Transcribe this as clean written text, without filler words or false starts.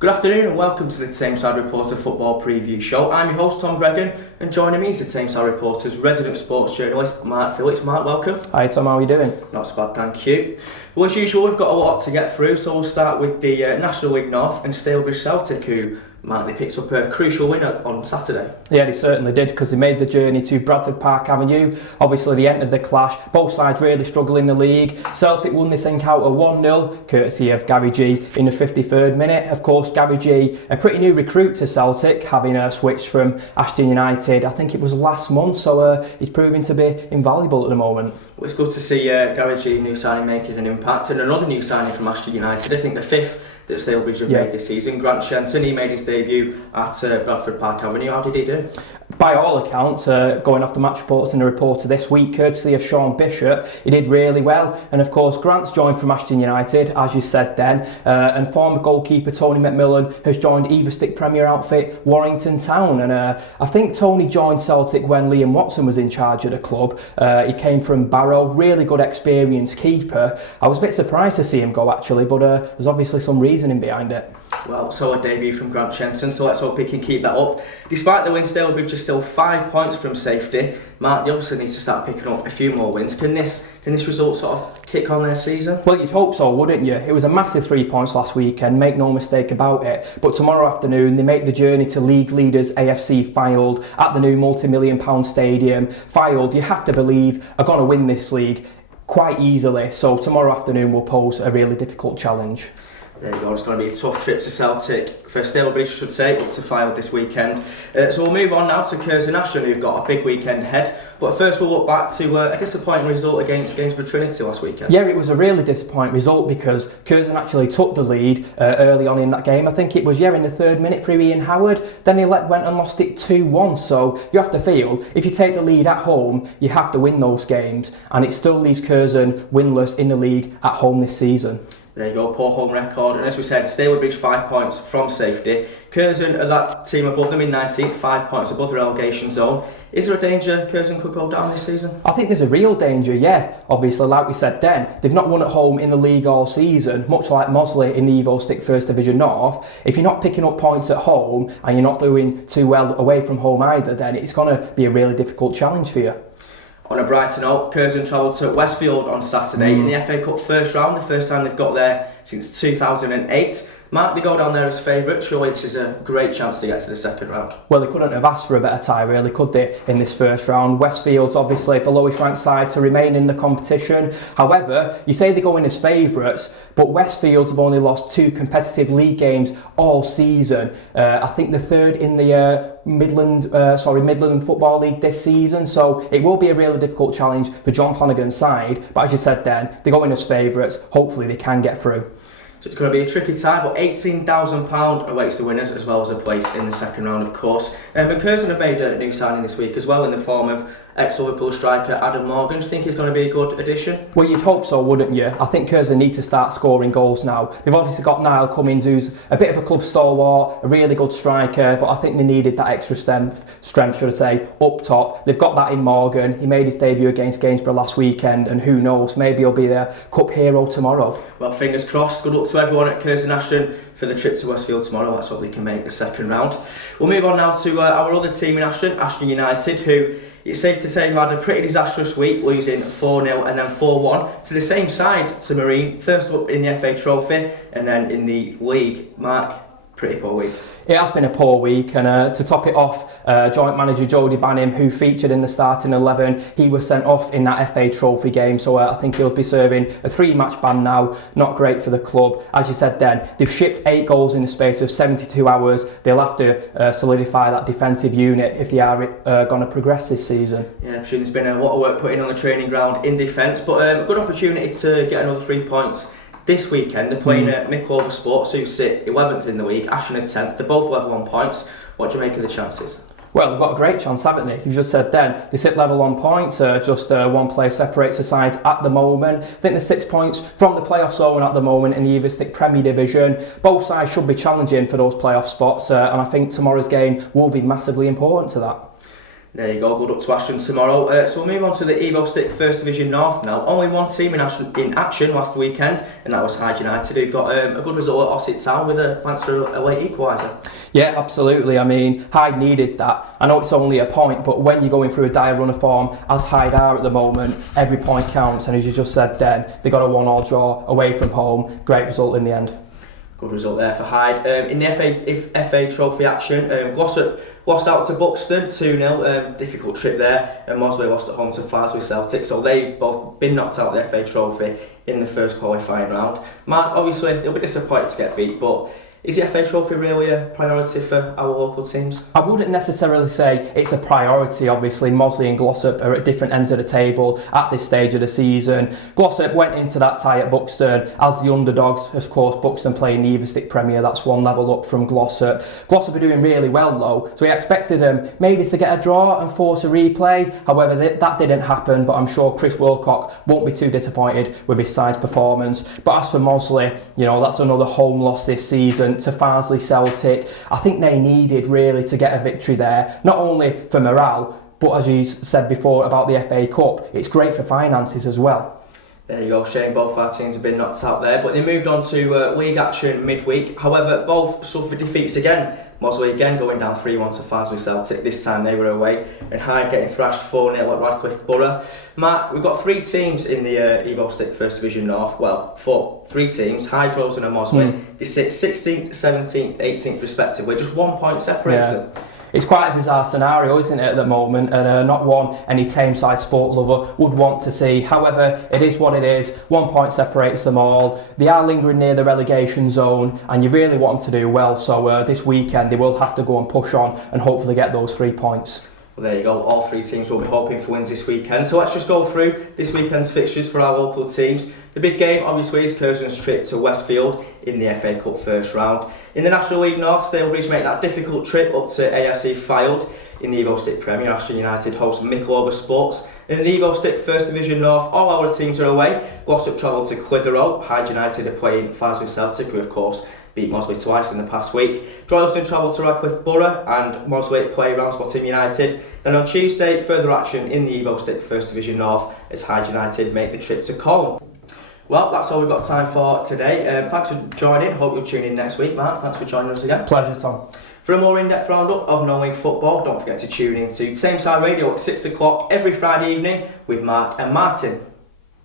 Good afternoon and welcome to the Tameside Reporter Football Preview Show. I'm your host Tom Greggan and joining me is the Tameside Reporter's resident sports journalist Phillip. Mark, welcome. Hi Tom, how are you doing? Not so bad, thank you. Well, as usual, we've got a lot to get through, so we'll start with the National League North and Stalybridge Celtic, who they picked up a crucial win on Saturday. Yeah, they certainly did, because they made the journey to Bradford Park Avenue. Obviously, they entered the clash. Both sides really struggle in the league. Celtic won this encounter 1-0, courtesy of Gary G in the 53rd minute. Of course, Gary G, a pretty new recruit to Celtic, having switched from Ashton United, I think it was last month, so he's proving to be invaluable at the moment. Well, it's good to see Gary G, new signing, making an impact, and another new signing from Ashton United, I think the fifth that Stalybridge have made this season. Grant Shenton, he made his debut at Bradford Park Avenue. How did he do? By all accounts, going off the match reports in the reporter this week, courtesy of Sean Bishop, he did really well. And of course, Grant's joined from Ashton United, as you said then, and former goalkeeper Tony McMillan has joined Everstick Premier outfit Warrington Town. And I think Tony joined Celtic when Liam Watson was in charge of the club. He came from Barrow, really good experienced keeper. I was a bit surprised to see him go actually, but there's obviously some reasoning behind it. Well, solid debut from Grant Shenton, so let's hope he can keep that up. Despite the win, Stalybridge is still 5 points from safety. Mark, they obviously need to start picking up a few more wins. Can this result sort of kick on their season? Well, you'd hope so, wouldn't you? It was a massive 3 points last weekend, make no mistake about it. But tomorrow afternoon, they make the journey to league leaders AFC Fylde at the new multi-million-pound stadium. Fylde, you have to believe, are going to win this league quite easily. So tomorrow afternoon will pose a really difficult challenge. There you go, it's going to be a tough trip to Celtic, for Stalybridge I should say, up to Fylde this weekend. So we'll move on now to Curzon Ashton, who've got a big weekend ahead. But first we'll look back to a disappointing result against Gainsborough Trinity last weekend. Yeah, it was a really disappointing result because Curzon actually took the lead early on in that game. I think it was in the 3rd minute through Ian Howard. Then he went and lost it 2-1. So you have to feel, if you take the lead at home, you have to win those games. And it still leaves Curzon winless in the league at home this season. There you go, poor home record. And as we said, Stalybridge 5 points from safety. Curzon are that team above them in 19th, 5 points above the relegation zone. Is there a danger Curzon could go down this season? I think there's a real danger, yeah. Obviously, like we said then, they've not won at home in the league all season, much like Mosley in the Evo-Stick First Division North. If you're not picking up points at home and you're not doing too well away from home either, then it's going to be a really difficult challenge for you. On a brighter note, Curzon travelled to Westfield on Saturday in the FA Cup first round, the first time they've got there since 2008. Mark, they go down there as favourites. Surely this is a great chance to get to the second round. Well, they couldn't have asked for a better tie, really, could they, in this first round? Westfield's obviously the lowest ranked side to remain in the competition. However, you say they go in as favourites, but Westfields have only lost 2 competitive league games all season. I think the 3rd in the Midland Football League this season. So it will be a really difficult challenge for John Flanagan's side. But as you said then, they go in as favourites. Hopefully they can get through. So it's going to be a tricky tie, but £18,000 awaits the winners, as well as a place in the second round, of course. But Curzon have made a new signing this week as well, in the form of ex-Liverpool striker Adam Morgan. Do you think he's going to be a good addition? Well, you'd hope so, wouldn't you? I think Curzon need to start scoring goals now. They've obviously got Niall Cummins, who's a bit of a club stalwart, a really good striker, but I think they needed that extra strength, should I say, up top. They've got that in Morgan. He made his debut against Gainsborough last weekend, and who knows, maybe he'll be their cup hero tomorrow. Well, fingers crossed. Good luck to everyone at Curzon Ashton for the trip to Westfield tomorrow. Let's hope they can make the second round. We'll move on now to our other team in Ashton, Ashton United, who it's safe to say have had a pretty disastrous week, losing 4-0 and then 4-1 to the same side to Marine, first up in the FA Trophy and then in the league. Mark, pretty poor week. It has been a poor week, and to top it off, joint manager Jody Banham, who featured in the starting 11, he was sent off in that FA Trophy game, so I think he'll be serving a 3-match ban now. Not great for the club. As you said then, they've shipped 8 goals in the space of 72 hours. They'll have to solidify that defensive unit if they are going to progress this season. Yeah, I'm sure there's been a lot of work put in on the training ground in defence, but a good opportunity to get another 3 points. This weekend, they're playing at Mickleover Sports, who sit 11th in the league, Ashton are 10th. They're both level on points. What do you make of the chances? Well, they've got a great chance, haven't they? You've just said then, they sit level on points, just one player separates the sides at the moment. I think there's 6 points from the playoff zone at the moment in the Everstick Premier Division. Both sides should be challenging for those playoff spots, and I think tomorrow's game will be massively important to that. There you go, good luck to Ashton tomorrow. So we'll move on to the Evo Stick First Division North now. Only one team in action last weekend, and that was Hyde United, who got a good result at Ossett Town with a thanks to a late equaliser. Yeah, absolutely. I mean, Hyde needed that. I know it's only a point, but when you're going through a dire run of form, as Hyde are at the moment, every point counts. And as you just said then, they got a 1-1 draw away from home. Great result in the end. Good result there for Hyde. In the FA Trophy action, Glossop lost out to Buxton 2-0. Difficult trip there. And Mosley lost at home to Farsley Celtic. So they've both been knocked out of the FA Trophy in the first qualifying round. Mark, obviously, they'll be disappointed to get beat, but is the FA Trophy really a priority for our local teams? I wouldn't necessarily say it's a priority. Obviously, Mosley and Glossop are at different ends of the table at this stage of the season. Glossop went into that tie at Buxton as the underdogs. Of course, Buxton playing the Everstick Premier. That's one level up from Glossop. Glossop are doing really well though, so we expected them maybe to get a draw and force a replay. However, that didn't happen, but I'm sure Chris Wilcock won't be too disappointed with his side's performance. But as for Mosley, that's another home loss this season to Farsley Celtic. I think they needed really to get a victory there, not only for morale, but as you said before about the FA Cup, it's great for finances as well. There you go, shame both our teams have been knocked out there, but they moved on to league action midweek. However, both suffered defeats again. Mosley again going down 3-1 to Farsley Celtic, this time they were away, and Hyde getting thrashed 4-0 at Radcliffe Borough. Mark, we've got 3 teams in the Evo Stick First Division North, well, 3 teams, Hyde, Rosen and Mosley. They sit 16th, 17th, 18th respectively, just 1 point separates them. It's quite a bizarre scenario, isn't it, at the moment, and not one any Tameside sport lover would want to see. However, it is what it is. 1 point separates them all. They are lingering near the relegation zone, and you really want them to do well. So this weekend, they will have to go and push on and hopefully get those 3 points. Well, there you go. All 3 teams will be hoping for wins this weekend. So let's just go through this weekend's fixtures for our local teams. The big game, obviously, is Curzon's trip to Westfield in the FA Cup first round. In the National League North, Stalybridge make that difficult trip up to AFC Fylde. In the Evo Stick Premier, Ashton United host Mickleover Sports. In the Evo Stick First Division North, all our teams are away. Glossop travel to Clitheroe. Hyde United are playing Farsley Celtic, who of course beat Mosley twice in the past week. Droylsden travel to Radcliffe Borough and Mosley play Ramsbottom United. Then on Tuesday, further action in the Evo Stick First Division North as Hyde United make the trip to Colne. Well, that's all we've got time for today. Thanks for joining. Hope you'll tune in next week, Mark. Thanks for joining us again. Pleasure, Tom. For a more in-depth roundup of non-league football, don't forget to tune in to Tameside Radio at 6 o'clock every Friday evening with Mark and Martin.